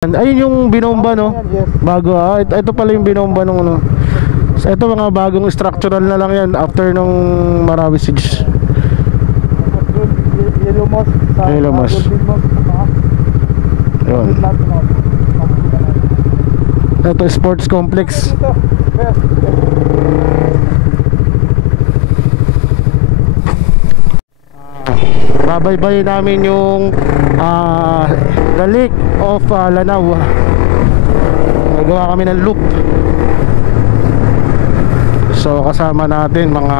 Ayun yung binomba, no? Bago, ito pala yung binomba nung ano. So, ito mga bagong structural na lang yan after nung Marawi Siege. Yellow Moss. Yun. Ito sports complex. Babaybay namin yung the Lake of Lanao. Nagawa kami ng loop. So kasama natin mga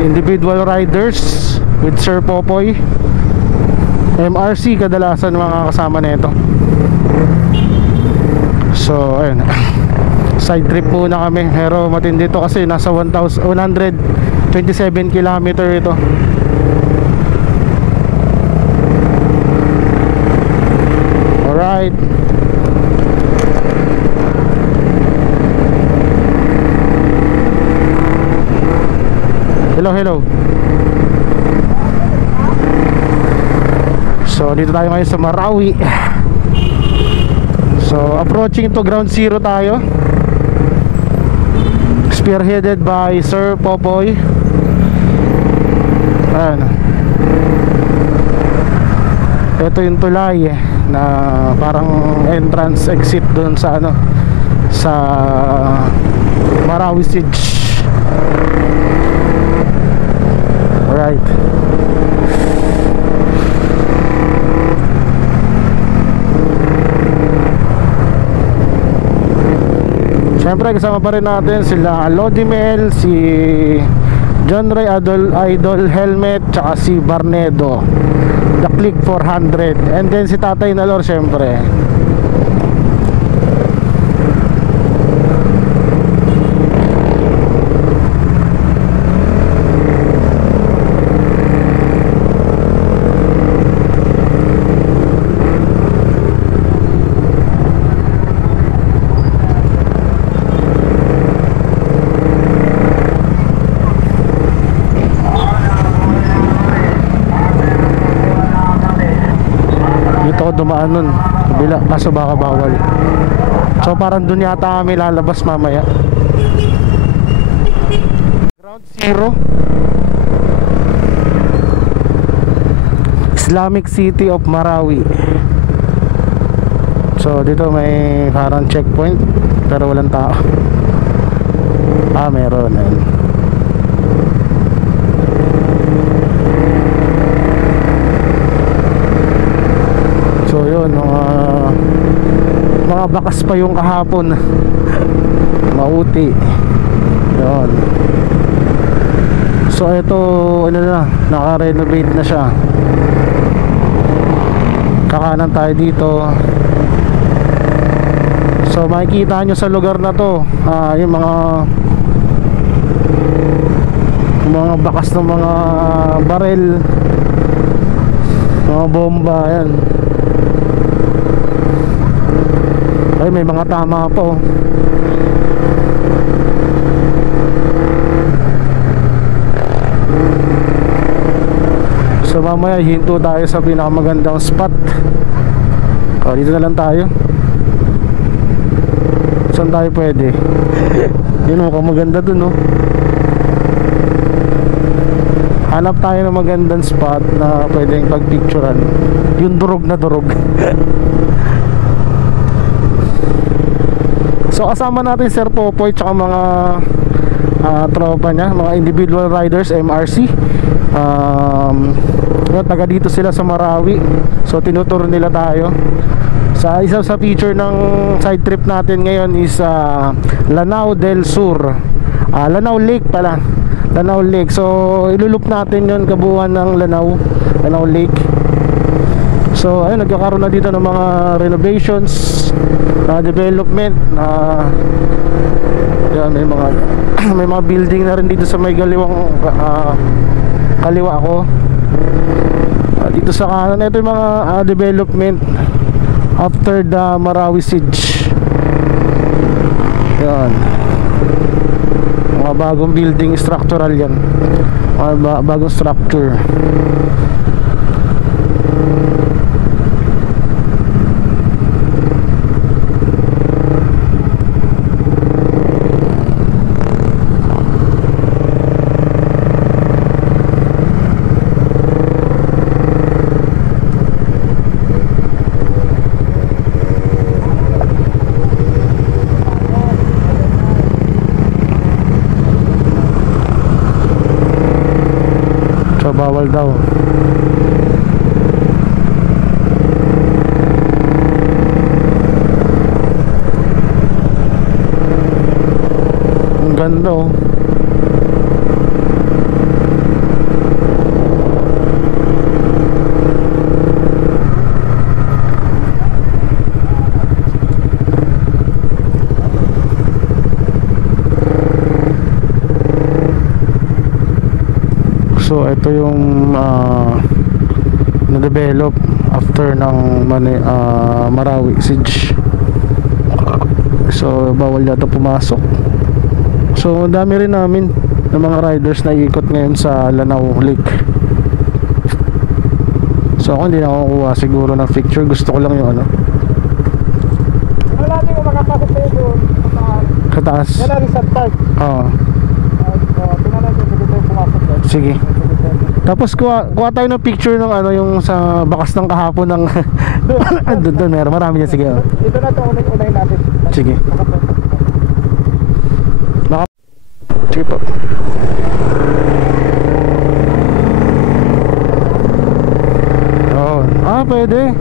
individual riders with Sir Popoy. MRC kadalasan mga kasama nito. So ayun, side trip muna kami. Pero matindi to kasi nasa 1,127 kilometer ito. Alright. Hello. So dito tayo ngayon sa Marawi. So approaching to ground zero tayo, spearheaded by Sir Popoy. Ayan. Ito yung tulay na parang entrance exit doon sa ano, sa Marawi Siege. Alright. Siyempre kasama pa rin natin sila Lodimel, si John Ray Idol Helmet, tsaka si Barnedo, The Click 400, and then si Tatay Nalor siyempre. Dumaan nun bila, kaso baka bawal. So parang dun yata kami lalabas mamaya. Ground zero, Islamic City of Marawi. So dito may parang checkpoint pero walang tao. Meron. Ayun. So yun, mga bakas pa yung kahapon. Mauti. Yun. So ito, ano na, naka-renovate na siya. Kakanan tayo dito. So makikita nyo sa lugar na to, yung mga bakas ng mga barel, mga bomba, yan. Ay, may mga tama po. So mamaya hinto tayo sa pinakamagandang spot. Dito na lang tayo. Saan tayo pwede? Yun, mukhang maganda dun, no? Hanap tayo ng magandang spot na pwedeng pagpicturan. Yung durog na durog. So kasama natin Sir Popoy tsaka mga tropa niya, mga individual riders, MRC. Taga dito sila sa Marawi. So tinuturo nila tayo. Sa isa sa feature ng side trip natin ngayon is Lanao del Sur, Lanao Lake pala, Lanao Lake. So ilulup natin yon, kabuuan ng Lanao Lake. So ayun, nagkakaroon na dito ng mga renovations, development. Yan, may mga building na rin dito sa may kaliwang kaliwa ko. Dito sa kanan, ito yung mga development after the Marawi Siege. Yan, mga bagong building structural yan, mga bagong structure. bawal daw. Ang ganda oh. So ito yung na-develop after ng Marawi siege. So bawal yata pumasok. So dami rin namin ng mga riders na iikot ngayon sa Lanao Lake. So ako hindi na ako kukuha siguro ng picture. Gusto ko lang yung ano. Ano natin kung makapasok tayo doon Sa taas. yan ang Rizal Park. Oo. Tingnan natin kung tayo pumasok doon. Sige. Tapos kuha tayo ng picture ng ano yung sa bakas ng kahapon ng doon meron marami dyan. Sige oh. Ito na ito unay natin. Sige. Sige po. Oh, pwede.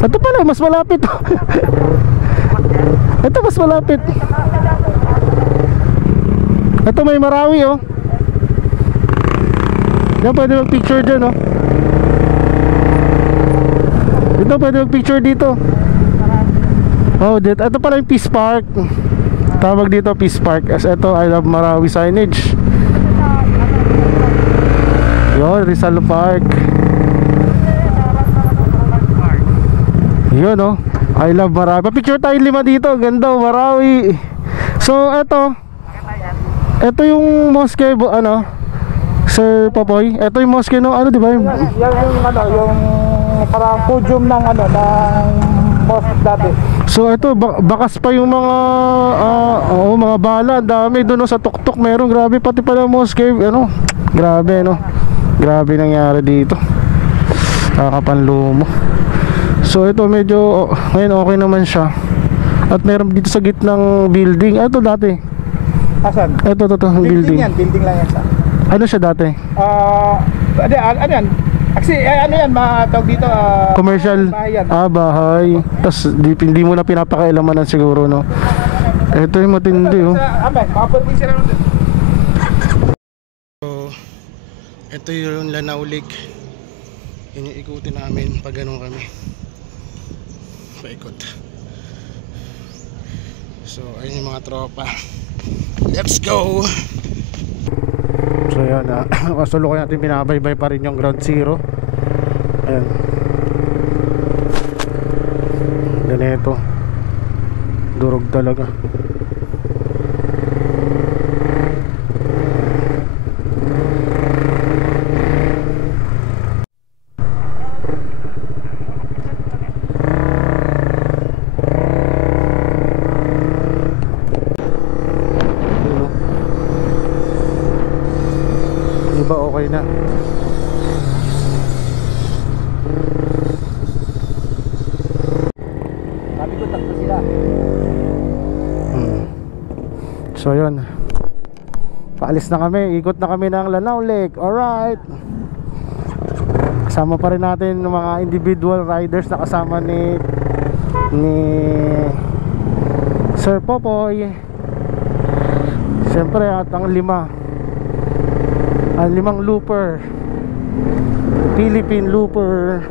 Ito pala mas malapit. Ito mas malapit. Ito may Marawi oh. Yan pwede mag-picture dyan oh. Ito pwede mag-picture dito. Oh, dito. Ito pala yung Peace Park. Tawag dito Peace Park. As ito I Love Marawi signage. Yun, Rizal Park. Yun oh, I Love Marawi. Pa-picture tayo 5 dito. Ganda oh, Marawi. So ito yung mosque ano Sir Popoy, ito yung mosque no, ano di ba? Yung ano, yung parang podium ng ano, ng mosque dati. So ito bakas pa yung mga mga bala, dami doon no, sa tuktok meron, grabe pati pala mosque, ano. Grabe no. Grabe nangyari dito. Kakapanlumo. So ito medyo ngayon okay naman siya. At meron dito sa gitnang building. Ito dati. Asan? Ito building. Yan, building lang yan sa. Ano siya dati? Ano yan? Actually, ano yan, matawag dito? Commercial? Bahay yan. Bahay. Tapos hindi mo na pinapakailaman siguro, no? Ito yung matindi, oh. Makapunti sila nun. So, ito yung Lanao Lake. Yun yung ikutin namin pag ganun kami. Paikot. So, ayun yung mga tropa. Let's go! So yan, kasulukuyan natin binabaybay pa rin yung Ground Zero. Ayan. Ganito. Durog talaga. Diba okay na? Sabi ko, tatlo sila. So yun, paalis na kami, ikot na kami ng Lanao Lake. Alright, kasama pa rin natin ng mga individual riders na kasama ni Sir Popoy. Siyempre at ang limang looper, Philippine looper.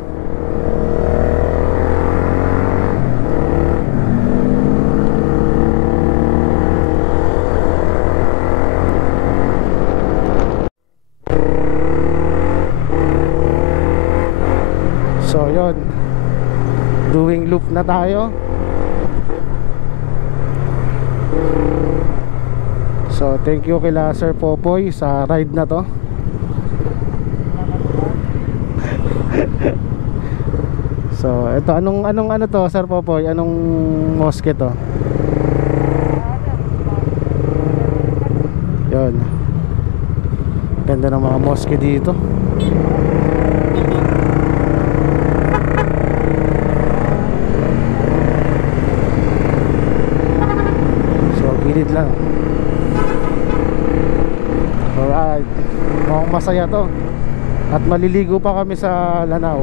So yun, doing loop na tayo. So thank you kila Sir Popoy sa ride na to. So ito anong ano to Sir Popoy, anong mosque to? Yun, ganda ng mga mosque dito. Gilid lang. Alright, mukhang masaya to. At maliligo pa kami sa Lanao.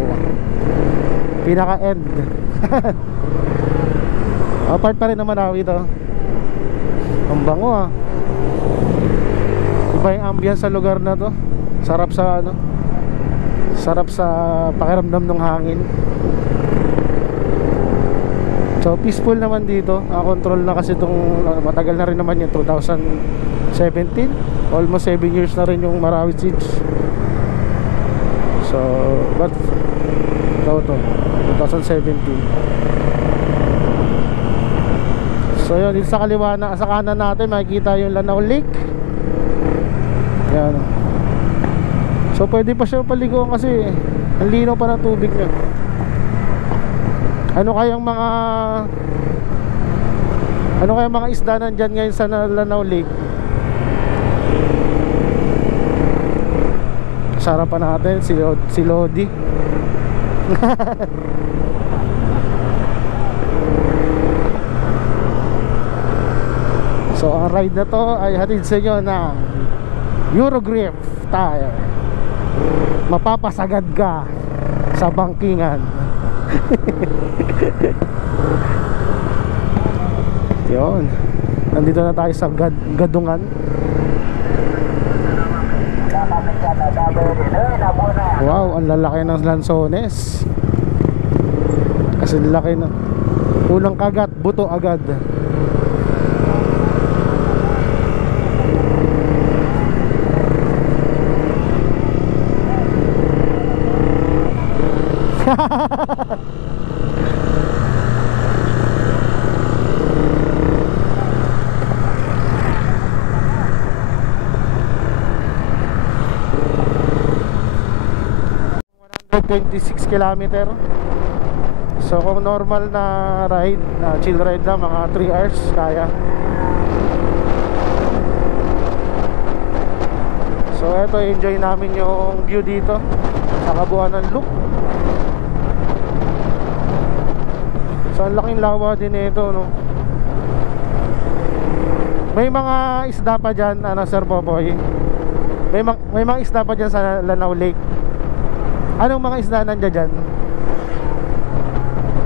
Pinaka end. Apart pa rin naman ako ito. Ang bango ah. Iba yung ambience sa lugar na to. Sarap sa ano, sarap sa pakiramdam ng hangin. So peaceful naman dito. Control na kasi itong matagal na rin naman yung 2017. Almost 7 years na rin yung Marawi Siege. So but ito 2017. So yun, dito sa kaliwa na, sa kanan natin makikita yung Lanao Lake. Yan. So pwede pa siya paliguan kasi ang linaw pa ng tubig niya. Ano kayang mga isda nandyan ngayon sa Lanao Lake? Sarapan natin si Lodi. So ang ride na to ay hatid sa inyo ng Eurogrip tire. Mapapasagad ka sa bangkingan. Yun, nandito na tayo sa Gadungan. Wow, ang lalaki ng lansones. Kasi laki na. Unang kagat, buto agad. ...26 kilometer. So kung normal na ride, chill ride lang, mga 3 hours kaya. So eto, enjoy namin yung view dito sa kabuuan ng loop. So ang laking lawa din ito, no? May mga isda pa dyan, Sir Popoy. May mga isda pa dyan sa Lanao Lake. Anong mga isda nandiyan dyan?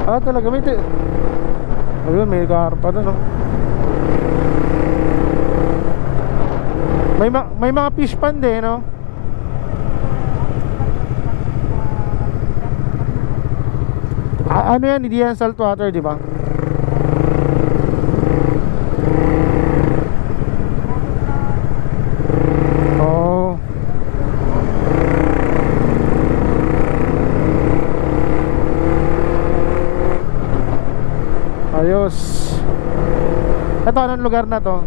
Talaga may ayun, may karpa na, no? May mga fish pond eh, no? Ano yan, hindi yan saltwater, di ba? Oh. Ayos. Ito, anong lugar na to?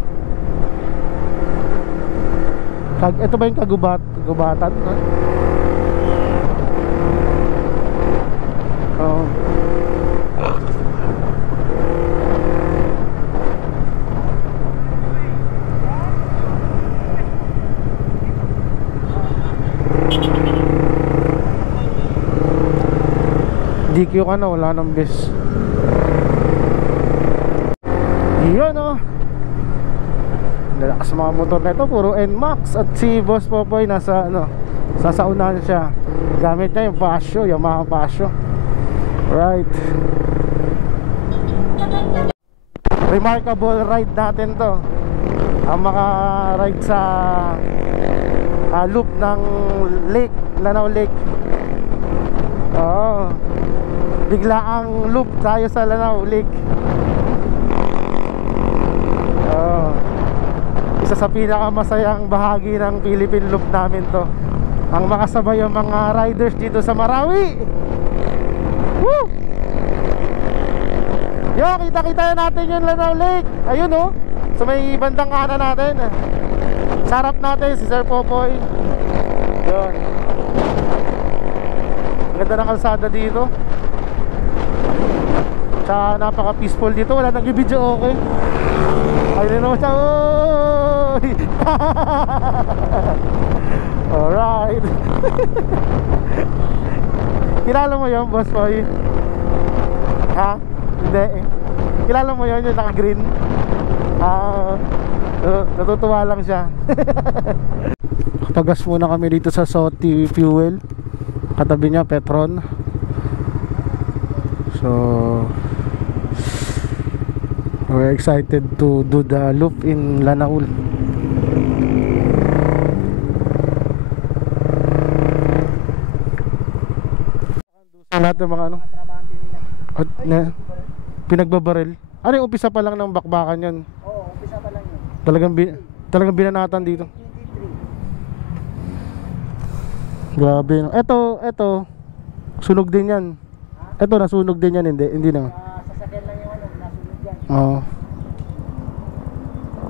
Ito ba yung kagubatan? Oh. DQ ka na, wala nang bis. Yun, oh. Lalakas mga motor na ito, puro NMAX. At si Boss Popoy nasa unahan siya. Gamit niya yung Pasio, Yamaha Pasio. Right. Remarkable ride natin to. Ang maka-ride sa loop ng lake, Lanao Lake. Oo. Bigla ang loop tayo sa Lanao Lake. Isa sa pinakamasayang bahagi ng Philippine Loop namin to, ang makasabay yung mga riders dito sa Marawi. Woo! Yo, kita-kita natin yung Lanao Lake. Ayun, oh, sa may bandang kanan natin. Sarap natin si Sir Popoy. Yun. Ganda ng kalsada dito. Tsaka napaka-peaceful dito. Wala nang video, okay. Ayun naman siya. Oy! Alright. Kilala mo yun, Boss Boy? Ha? Hindi. Kilala mo yun, yung naka-green? Natutuwa lang siya. Pagas muna kami dito sa Soti Fuel. Katabi niya Petron. So we're excited to do the loop in Lanaul. Lahat ng mga ano at, pinagbabaril. Ano yung umpisa pa lang ng bakbakan yun? Oo, umpisa pa lang yun. Talagang binanatan dito. Grabe no. Eto sunog din yan. Eto nasunog din yan, hindi na. Sasakyan lang yung ano, nasunog yan. Oo.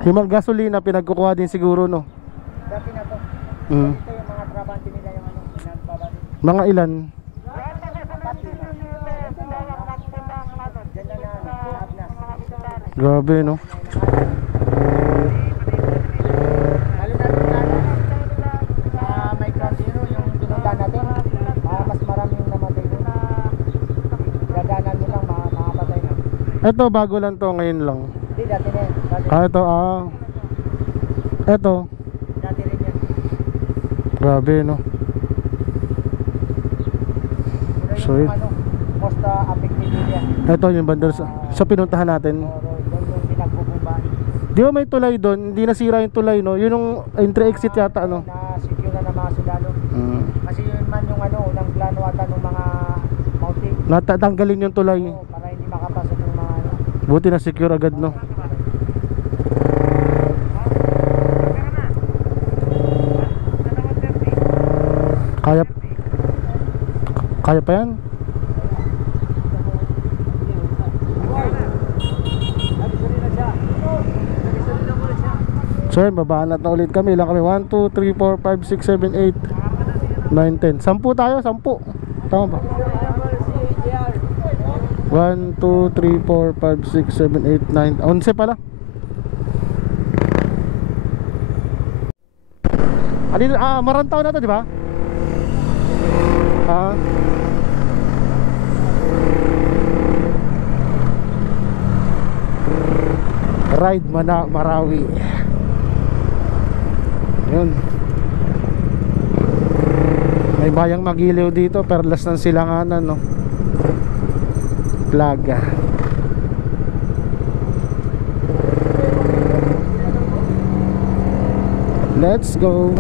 Yung mga gasolina pinagkukuha din siguro no. Dati na to. Mm. Ito yung mga trabante nila yung ano, pinagbabalik. Mga ilan? Grabe no. Lalo na yung ano, may ground zero yung dinundan natin. Mas marami yung namatay doon. Dadaanan mo lang, makapatay na. Eto bago lang to, ngayon lang. Hindi, dati na yan. Eto. Dati rin yan. Grabe no. Pero So, yung ano, most affected area. Eto yung banda sa pinuntahan natin. Doon yung pinagbubumbahan. Di ba may tulay doon? Hindi nasira yung tulay no? Yun yung entry-exit yata ano? Na-secure na ng mga sundalo. Kasi yun man yung ano, unang plano ata ng mga mountain. Natatanggalin yung tulay. Para hindi makapasok yung mga ano. Buti na secure agad no? Kaya pa yan? So yun, babaan na ulit kami. Ilang kami? 1, 2, 3, 4, 5, 6, 7, 8 9, 10. 10 tayo, 10. Tama ba? 1, 2, 3, 4, 5, 6, 7, 8, 9 11 pala. Marantaw na to, di ba? Ride Marawi. Yun. May bayang Magiliw dito, perlas ng silanganan no. Plaga. Let's go.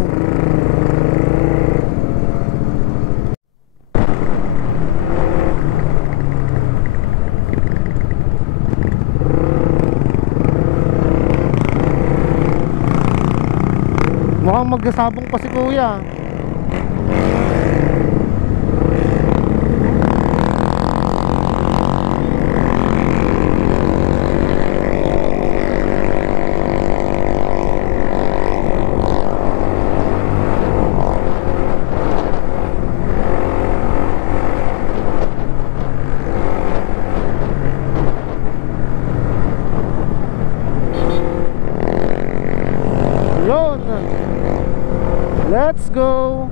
Mukhang magkasabong pa si kuya. Yun. Let's go.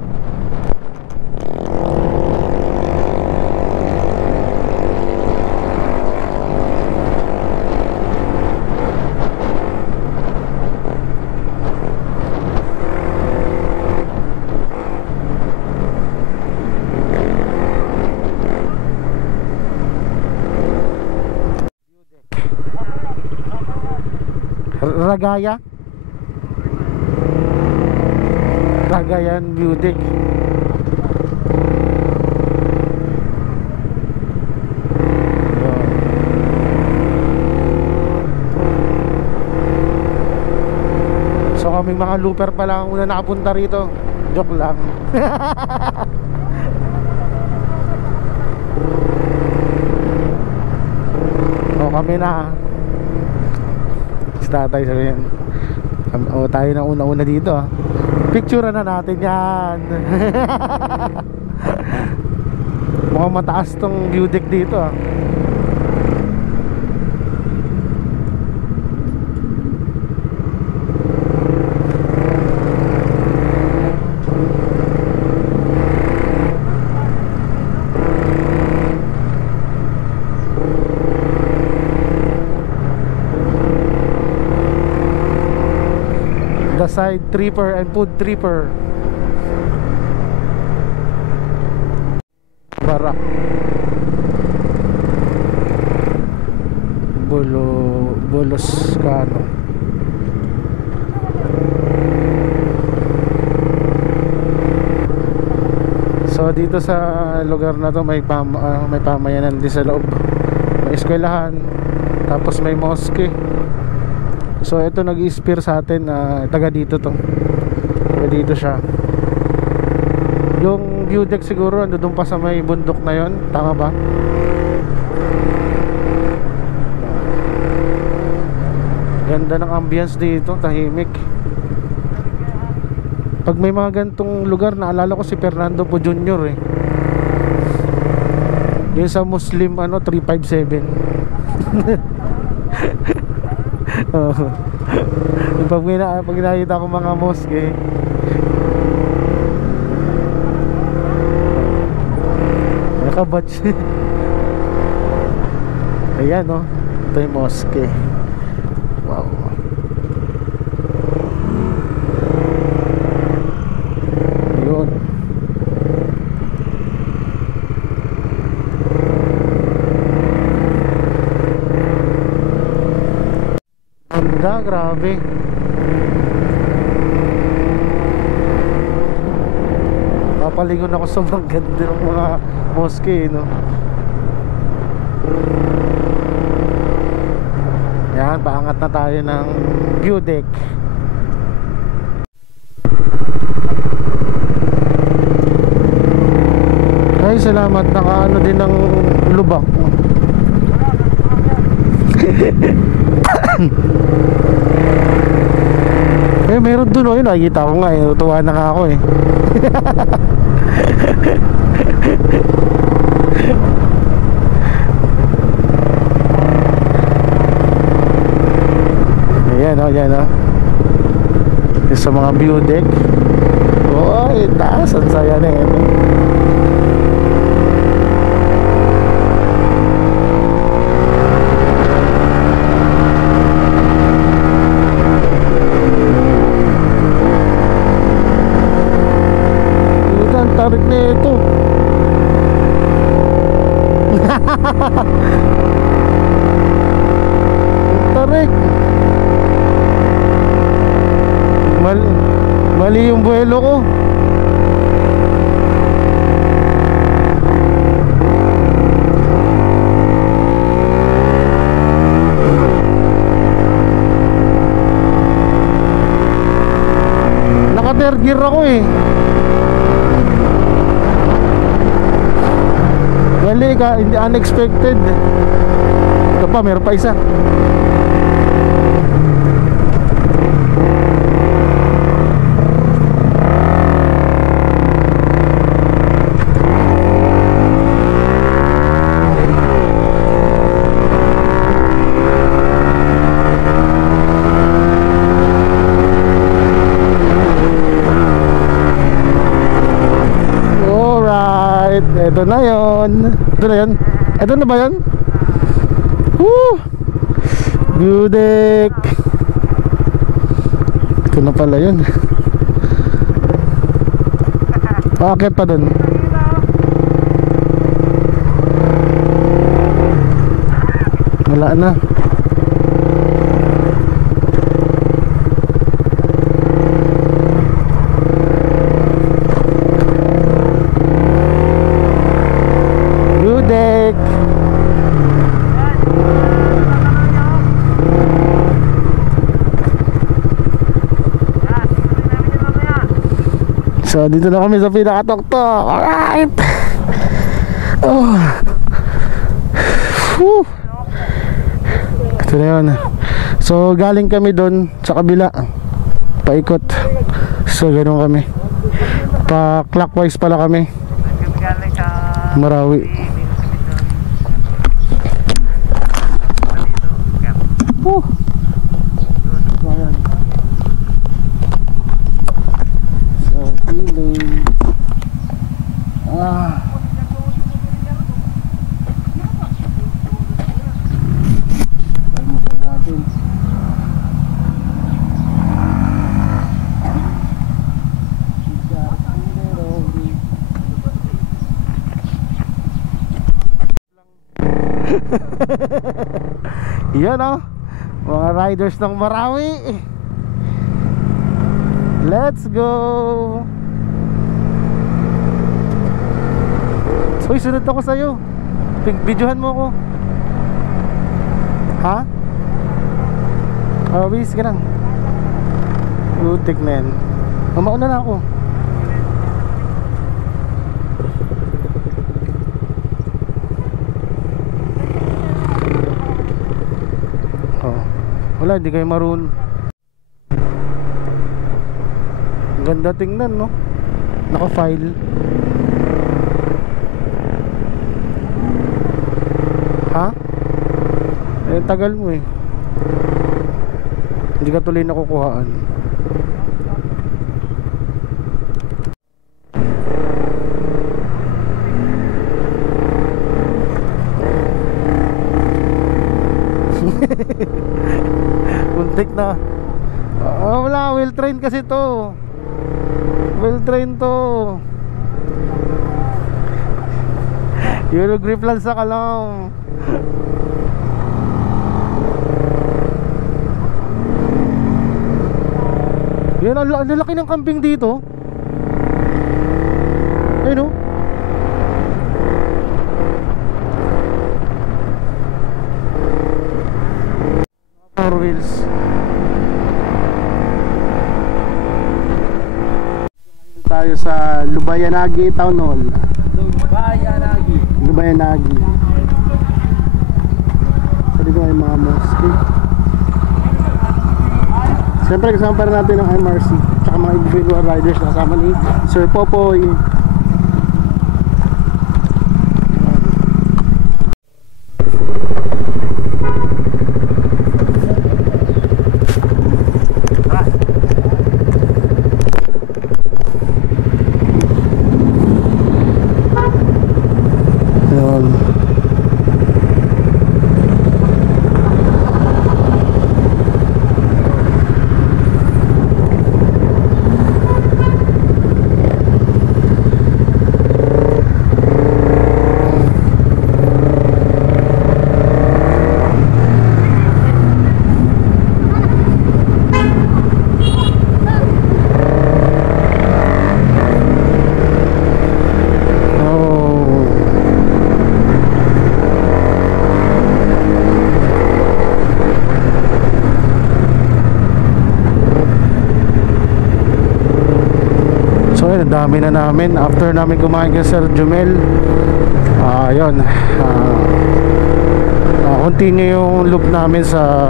Ragaya. Cagayan View Deck. So kaming mga looper pa lang una nakapunta rito. Joke lang. O kami na. Tatay sabihin. O tayo na una-una dito ah. Picture na natin yan. Mukhang mataas tong view deck dito ah. The side tripper and food tripper. Barak. Bolos Kano. So dito sa lugar na to may pamayanan din sa loob. May eskwelahan, tapos may mosque. So ito nag-inspire sa atin na taga dito to. Taga dito siya. Yung view deck siguro ando doon pa sa may bundok na yon, tama ba? Ganda ng ambience dito, tahimik. Pag may mga gantong lugar, naalala ko si Fernando Po Jr. eh. Yung sa Muslim 357. Oh. Pag nakita ko mga mosque, nakabatch. Ayan oh, ito yung mosque. Wow. Yun. Ganda, grabe. Papalingon ako, sobrang ganda ng mga mosque, no? Yan, paangat na tayo ng view deck. Ay, salamat. Nakaano din ng lubak. Eh, meron dun oh, yun, nakikita ko nga eh. Tuwa na nga ako eh. Ayan o, ayan o. Yung sa mga view deck. Oy, taas, ang saya na yun. Tarik na ito. Tarik. Mali yung buhelo ko. Naka-third gear ako eh. Mali ka, hindi, unexpected. Ito pa, meron pa isa. Ito na yun. Ito na yun. Ito na ba yun? Woo! View deck. Ito na pala yun. Paakit pa dun. Wala na. So dito na kami sa pinakatok-tok. Alright. Oh. Whew. Ito na yun. So galing kami doon sa kabila, paikot. So ganun kami, pa clockwise pala kami, Marawi. Yan oh, mga riders ng Marawi. Let's go. Uy, sunod ako sa'yo. Videohan mo ako. Ha? Bis ka lang. Lutik na yan. Mauna na ako. Wala, hindi kayo maroon. Ang ganda tingnan, no? Naka-file. Ha? Eh, tagal mo eh. Hindi ka tuloy nakukuhaan. Muntik na. Wala, well trained kasi to. Well trained to. Eurogrip lang sa kalong. Yan, ang lalaki ng kambing dito. Ayun o. Four wheels. Tayo sa Lubayanagi Town Hall. Lubayanagi. Sa dito ay mga mosque. Siyempre kasama pa rin natin ang MRC tsaka mga individual riders na kasama ni Sir Popoy. Dami na namin after namin kumain kay Sir Jumel. Yun, continue yung loop namin sa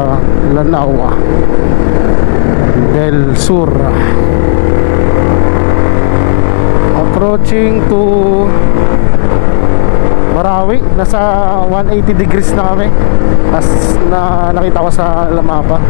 Lanao del Sur, approaching to Marawi. Nasa 180 degrees na kami as na nakita ko sa mapa.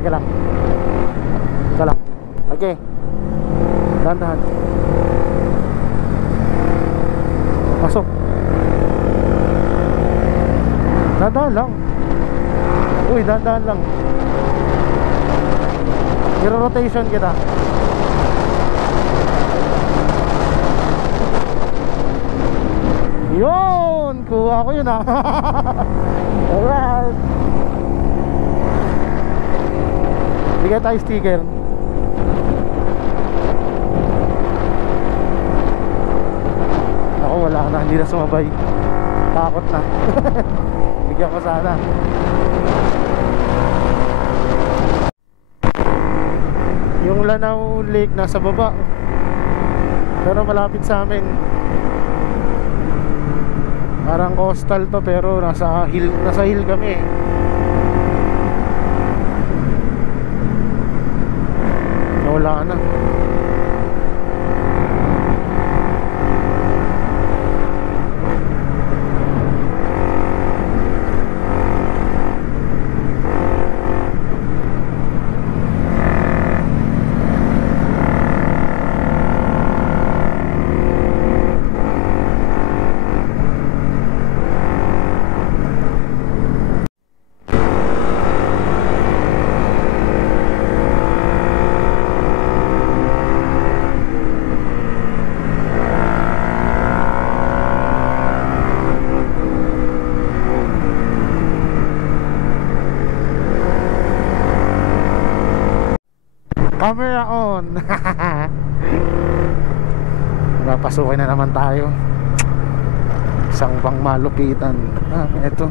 Teka lang. Teka lang. Okay. Dahan-dahan. Pasok. Dahan-dahan lang. Uy, dahan-dahan lang. I-rotation kita. Yun! Kuha ko yun ah. Alright. Bigyan tayo sticker. Ako wala na, hindi na sumabay. Takot na. Bigyan ko sana. Yung Lanao Lake nasa baba, pero malapit sa amin. Parang coastal to pero nasa hill kami. Wala na. Camera on. Napasukin na naman tayo. Isang pang malupitan. Ito.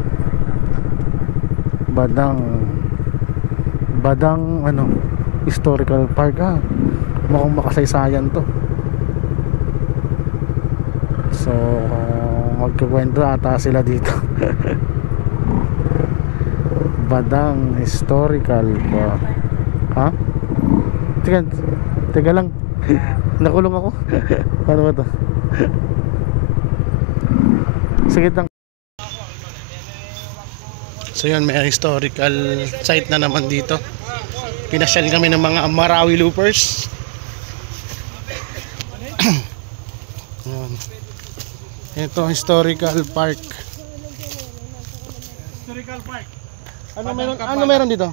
Badang ano, historical park. Mukhang makasaysayan to. So magkukwento ata sila dito. Badang historical park. Ha? Teka lang. Nakulong ako. Paano ba to? Sige lang. So yun, may historical site na naman dito. Pinasyal kami ng mga Marawi loopers. Yun. Ito, historical park. Historical park. Ano meron dito?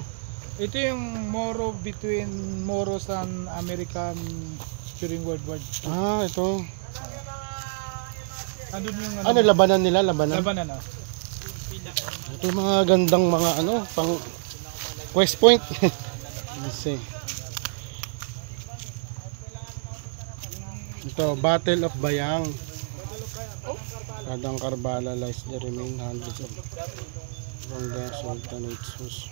Ito yung Moro between Moros and American during World War II. Ito. Andun yung Ano, labanan nila? Labanan? Labanan. Ito yung mga gandang mga ano, pang West Point. Let's see. Ito, Battle of Bayang. Kadang Karbala lies the remain hundreds of from the Sultanates.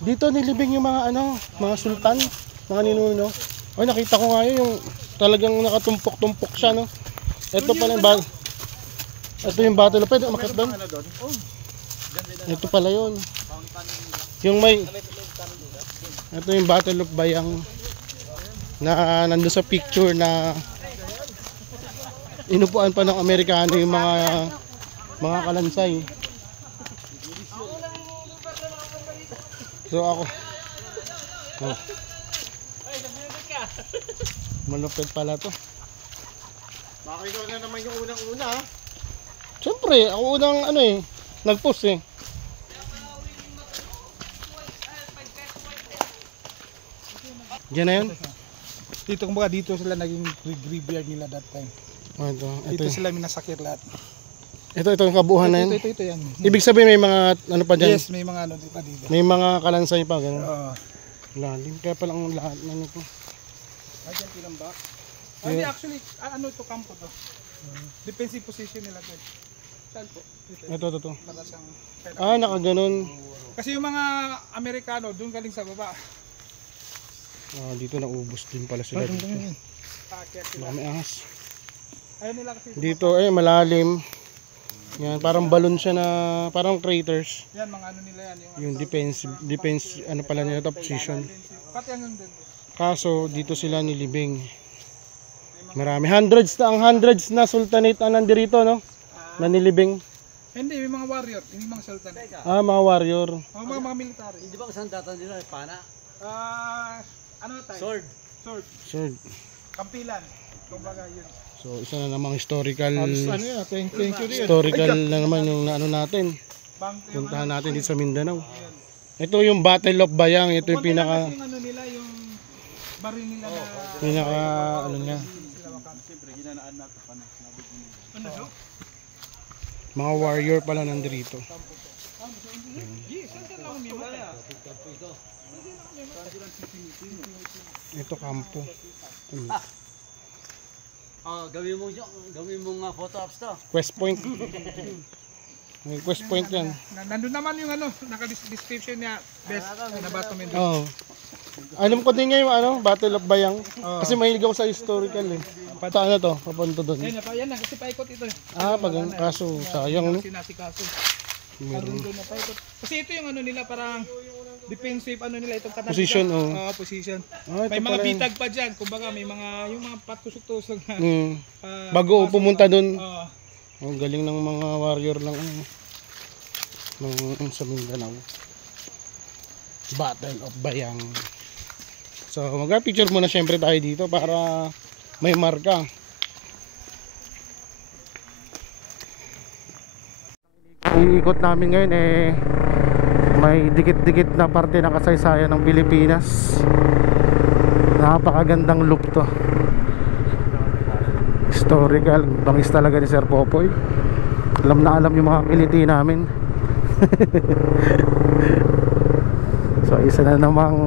Dito nilibing yung mga ano, mga sultan, mga ninuno. Ay, nakita ko nga yun, yung talagang nakatumpok-tumpok siya, no. Ito pala yung ito yung battle. Pwede umakit doon? Ito pala yun. Yung may ito yung Battle of Bayang na nandun sa picture na inupuan pa ng Amerikano yung mga kalansay. So ako malupit pala to. Baka ikaw na naman yung unang-una, ha? Siyempre, ako unang ano nag-post Diyan na yun? Dito, kumbaga dito sila naging graveyard nila that time. Dito sila minasakir lahat. Ito yung kabuuan na yun? Ito yan. Ibig sabihin may mga ano pa dyan? Yes, may mga ano pa dito. May mga kalansay pa, gano'n? Oo. Lalim, kaya palang lahat na nito. Ay, dyan tinambak. Ay, actually, ano ito, kampo to. Defensive position nila to. Saan po? Ito. Para siyang... Nakaganon. Kasi yung mga Amerikano, doon galing sa baba. Dito naubos din pala sila dito. Baka may ahas. Ayun nila kasi. Dito, malalim. Yan, parang balon siya na, parang craters. Yan, mga ano nila yan. Yung defense, ano pala nila to, position. Pati hanggang doon. Kaso, dito sila nilibing. Marami. Hundreds na sultanate ang nandirito, no? Na nilibing. Hindi, may mga warrior, hindi mga sultan. Ah, mga warrior. Mga military. Hindi ba kasandatan nila? Pana? Ano tayo? Sword. Sword. Sword. Kampilan. Kumbaga yun. So isa na namang historical Ano yan? Century yun. historical na naman yung ano natin. Puntahan natin dito sa Mindanao. Ito yung Battle of Bayang, ito yung pinaka Yung ano nila, yung baril nila na... ano niya. Ano daw? Mga warrior pala nandito. Ito kampo. Gawin mo nga photo ops to. Quest point. May quest point yan. Nandun naman yung ano, naka-description niya, best na Batman. Oo. Alam ko din nga yung ano, Battle of Bayang. Kasi mahilig ako sa historical eh. Saan na to? Papunta doon. Yan na, kasi paikot ito. Ah, kaso sayang no. Sinasikaso. Parang doon na paikot. Kasi ito yung ano nila, parang defensive ano nila, itong kanan. Position, oh. Position. Ah, ito May mga pala yun. bitag pa dyan, kumbaga may mga, yung mga patusok-tusok na. Bago pumunta doon. Oo. Ang galing ng mga warrior ng sa Mindanao. Battle of Bayang. So mag-picture muna syempre tayo dito para may marka. Iikot namin ngayon may dikit-dikit na parte ng kasaysayan ng Pilipinas. Napakagandang loop to. Historical, bangis talaga ni Sir Popoy. Alam na alam yung mga kiliti namin. So isa na namang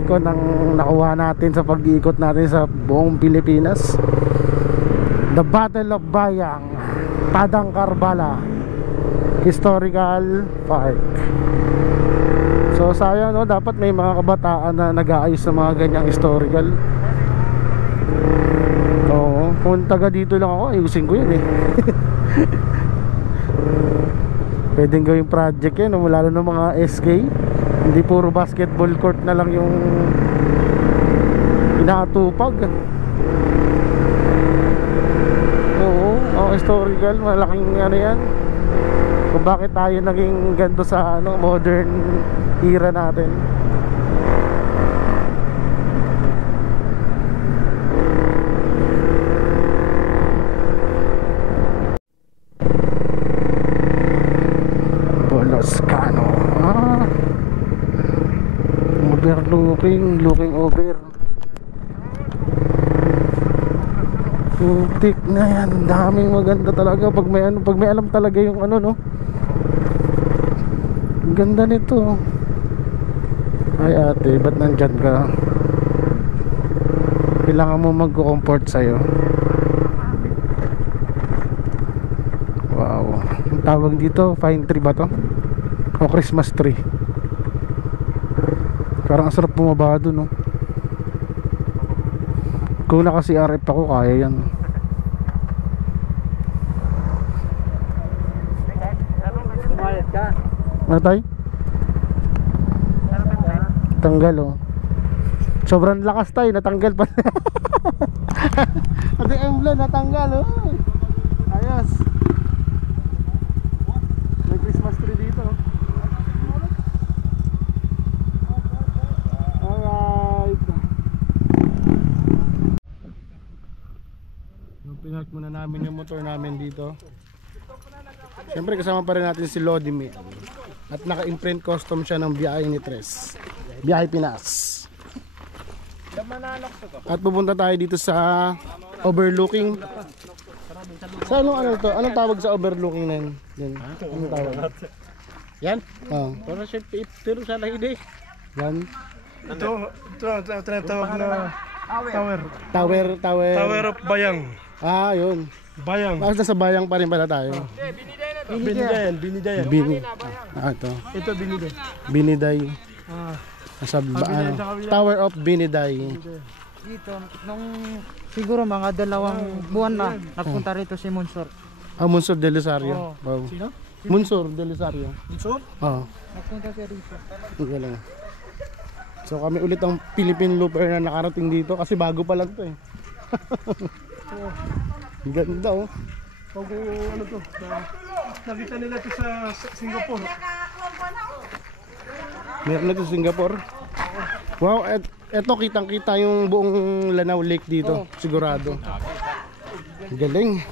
icon ang nakuha natin sa pag-iikot natin sa buong Pilipinas. The Battle of Bayang, Padang Karbala Historical Park. So sayang no, dapat may mga kabataan na nag-aayos sa mga ganyang historical. Oo, kung taga dito lang ako, ayusin ko yun eh. Pwedeng gawing project yan, lalo ng mga SK. Hindi puro basketball court na lang yung inaatupag. Oo, historical, malaking ano yan. Kung bakit tayo naging ganito sa modern era natin. Boloscano. Looking over. Putik na yan. Daming maganda talaga pag may alam talaga yung ano no. Ang ganda nito. Ay ate, ba't nandyan ka? Kailangan mo magko-comfort sa'yo. Wow. Ang tawag dito, pine tree ba to? O Christmas tree? Parang asarap bumaba doon no? Kung naka CRF ako, kaya yan. Kumalit ka? Ano tayo? Tanggal oh. Sobrang lakas tayo, natanggal pa. Ate emblem natanggal oh. Ayos. May Christmas tree dito. Alright. Pinark muna namin yung motor namin dito. Siyempre kasama pa rin natin si Lodimir. At naka-imprint custom siya ng biyahe ni Tres. Biyahe Pinas. At pupunta tayo dito sa overlooking. Sa ano to? Anong tawag sa overlooking na yun? Anong tawag? Yan? Oo. Para siya pero sa hindi. Yan? Ito tinatawag na tower. Tower Tower of Bayang. Ah, yun. Bayang. Bakit nasa Bayang pa rin pala tayo? Binidayan. Ito. Ito Biniday. Biniday. Nasa Tower of Biniday. Dito, nung siguro mga 2 buwan na, nagpunta rito si Monsor. Ah, Monsor del Rosario. Wow. Sino? Monsor del Rosario. Monsor? Oo. Nagpunta siya rito. Galing. So kami ulit ang Philippine Looper na nakarating dito kasi bago pa lang to eh. Ganda oh. Pag ano to? nakita nila ito sa Singapore. Meron na ito sa Singapore. Wow, eto kitang-kita yung buong Lanao Lake dito, sigurado. Galing.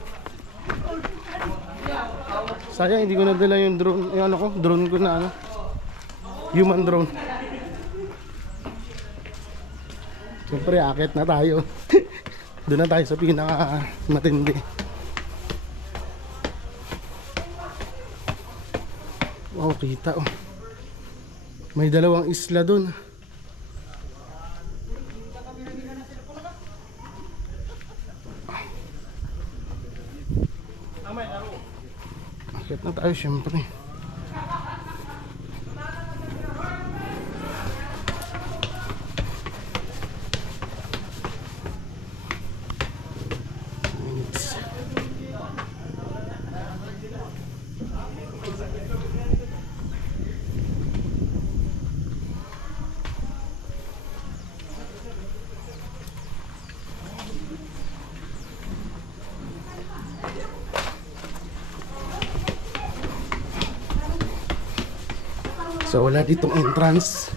Sayang hindi ko nadala yung drone, yung ano ko, drone ko na ano. Human drone. Siyempre, akit na tayo. Doon na tayo sa pinaka matindi. Wow, kita oh. May dalawang isla doon. Akit na tayo siyempre. So wala ditong entrance.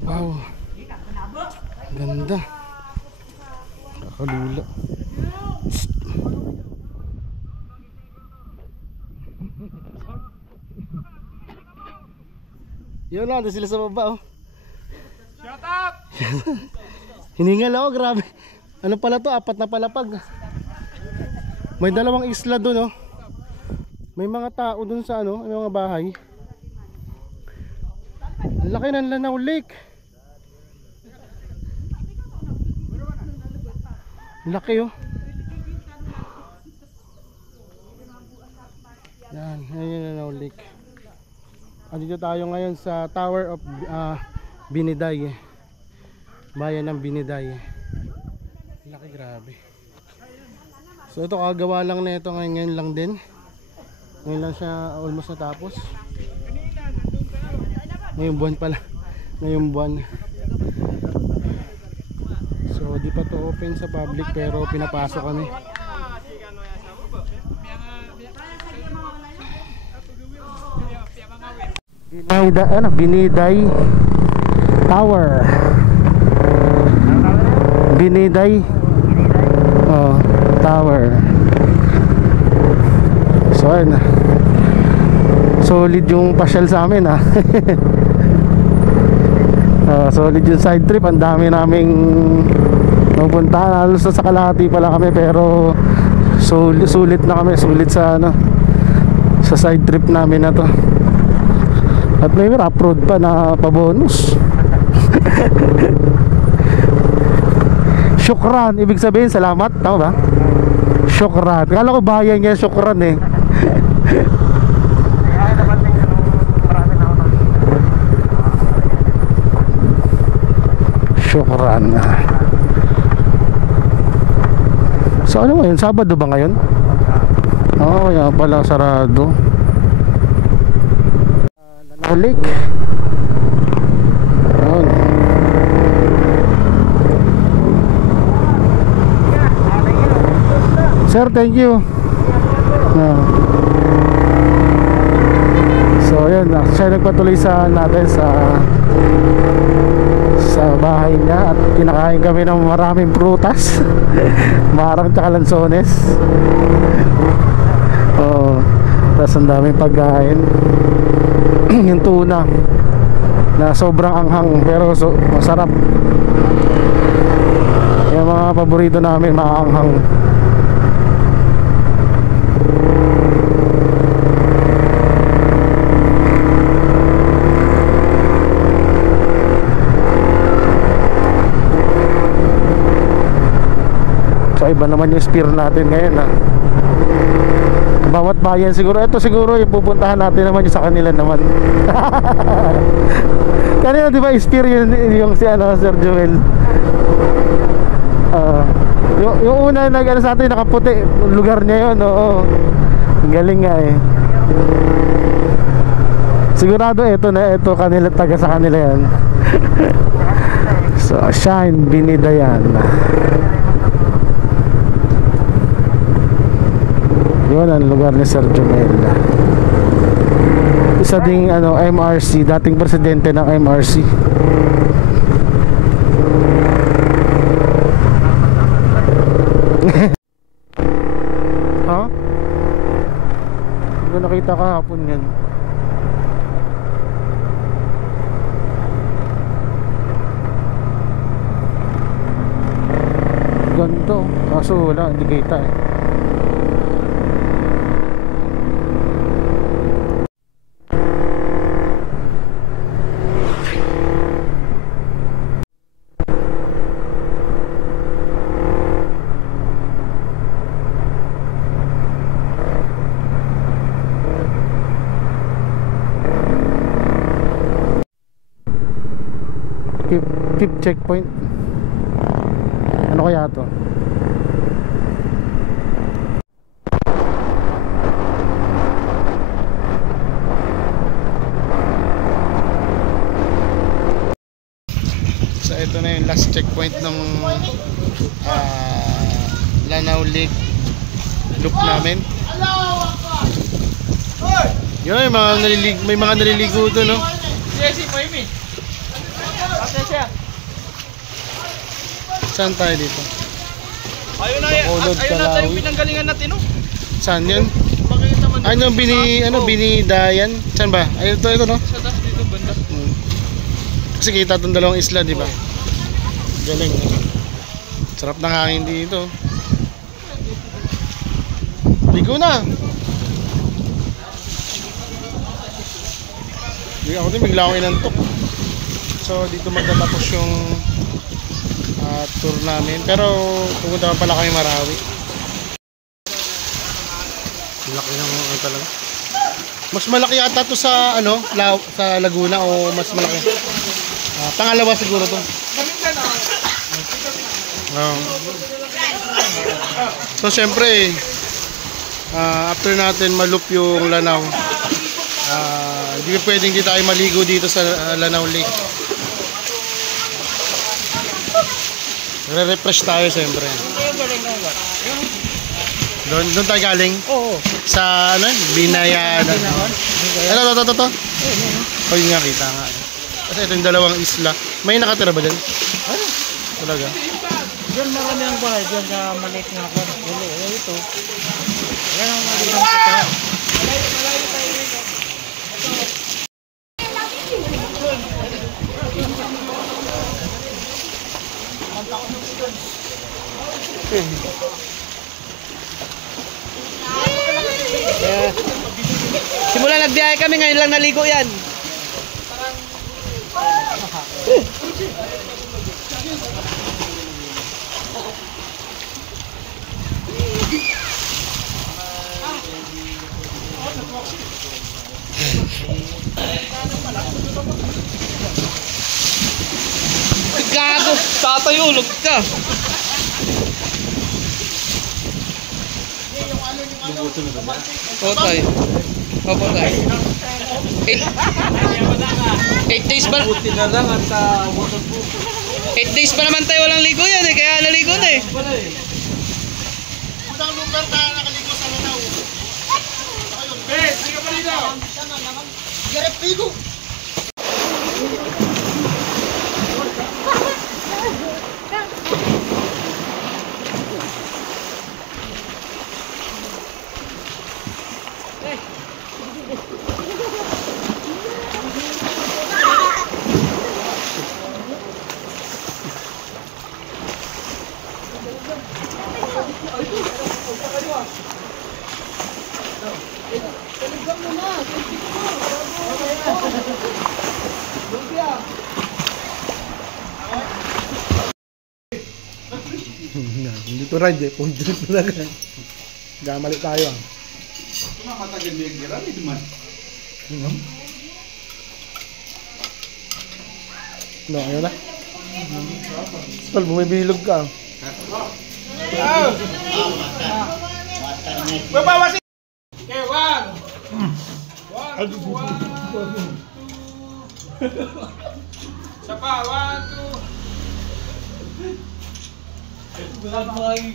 Wow. Ganda. Kakalula. Yun lang, doon sila sa baba oh. Shut up! Hiningal ako, grabe. Ano pala to? 4 na palapag. May dalawang isla doon oh. May mga tao doon sa ano, may mga bahay. Ang laki ng Lanao Lake. Laki oh. Yan, yan yung Lanao Lake. Andito tayo ngayon sa Tower of Biniday. Bayan ng Biniday. Laki, grabe. So ito kagawa lang na ito ngayon lang din. Ngayon lang siya almost natapos. Ngayong buwan pala. Ngayong buwan. So di pa to open sa public pero pinapasok kami. Biniday Tower. Biniday Tower. So ayun, solid yung pasyal sa amin ha. Solid yung side trip. Ang dami naming pupuntahan. Halos sa kalahati pala kami pero sulit na kami. Sulit sa ano, sa side trip namin na to. At may upload pa na pabonus. Syukran, ibig sabihin salamat, tama ba? Syukran. Kala ko bayan niya syukran eh. Syukran. So ano ngayon? Sabado ba ngayon? Oo, yan pala sarado. Lanao Lake. Sir, thank you. So yun, siya nagpatuloy sa natin sa bahay niya at kinakain kami ng maraming prutas. Marang tsaka lansones. Tapos ang daming pagkain. Yung tuna na sobrang anghang pero masarap. Yung mga paborito namin, mga anghang. Iba naman yung spear natin ngayon ha. Bawat bayan siguro. Ito siguro yung pupuntahan natin naman yung sa kanila naman. Kanina di ba spear yung si ano, Sir Joel? Yung una nag ano sa atin nakaputi lugar niya yun. Oo. Galing nga eh. Sigurado ito na ito kanila, taga sa kanila yan. So Shine Binidayan. Yun ang lugar ni Sir Jomel. Isa ding MRC, dating presidente ng MRC. Ha? Hindi ko nakita kahapon yan. Ganito, kaso wala, hindi kita eh. Fifth checkpoint. Ano kaya to? So ito na yung last checkpoint ng Lanao Lake loop namin. Yun, may mga naliligo doon, no? Saan tayo dito? Ayun na tayo pinanggalingan natin, no? Saan yun? Ano binidayan? Saan ba? Ay, ito no? Sa taas dito banda. Kasi kita itong dalawang isla, di ba? Galing. Sarap ng hangin dito. Ligo na. Ako din bigla akong inantok. So dito magtatapos yung tour namin. Pero pupunta pa pala kami Marawi. Laki ng talaga. Mas malaki ata to sa sa Laguna o mas malaki? Pangalawa siguro to. So syempre after natin malup yung Lanao, hindi pwedeng di tayo maligo dito sa Lanao Lake. Re-refresh tayo syempre. Doon tayo galing? Oo. Sa Binaya. Ito. Pag nga kita nga. Kasi ito yung dalawang isla. May nakatira ba dyan? Ano? Talaga? Diyan marami ang bahay. Diyan sa maliit nga ako. Ito. Yan ang maliit ang kita. Simula nagbiyahe kami, ngayon lang naligo yan. Gago, tatayo, ulog ka. Potay. Potay. 8 days pa. 8 days pa naman tayo walang ligo yan eh, kaya naligo na eh. Unang lugar na nakaligo sa Lanao. Sige pa dito. Garep pigo. Hindi to ride eh, punto talaga. Gamali tayo ah. Matagal na yung gira, may duman. No, ayun na. Tol, bumibilog ka. Babawasin! Okay, 1, 2, 1, 2. Isa pa, 1, 2.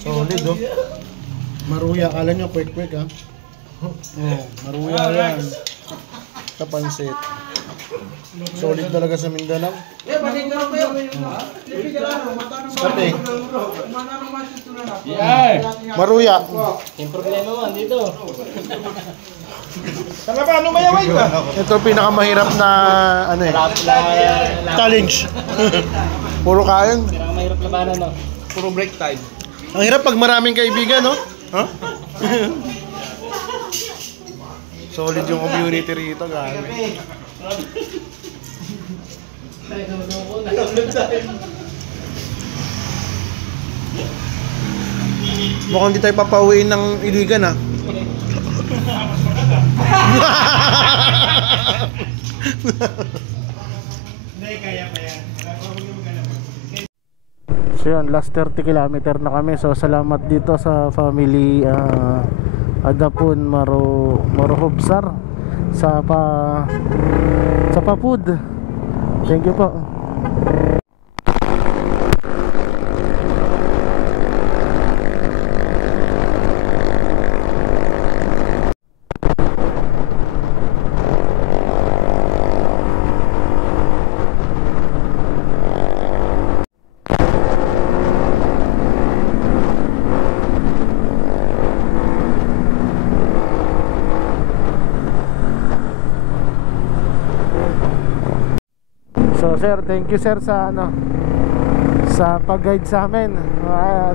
Solid oh. Maruya, akala nyo quick ah. Maruya yan. Sa pansit. Solid talaga sa Mindanao. Sarte. Maruya. Yung problema mo, dito. Ito pinakamahirap na ano eh. Challenge. Puro kain. Mahirap labanan, no? Puro break time. Ang hirap pag maraming kaibigan, no? Ha? Solid yung community rito, gano'n. Mukhang hindi tayo papauwiin ng Iligan, ha? So yun, last 30 kilometer na kami. So salamat dito sa family Adapun Marohobsar sa food. Thank you po. So sir, thank you sir sa sa pag-guide sa amin.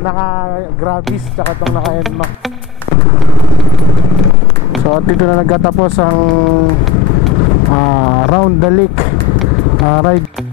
Naka-Gravis tsaka tong naka-NMAX. So at dito na nagtatapos ang Round the Lake ride.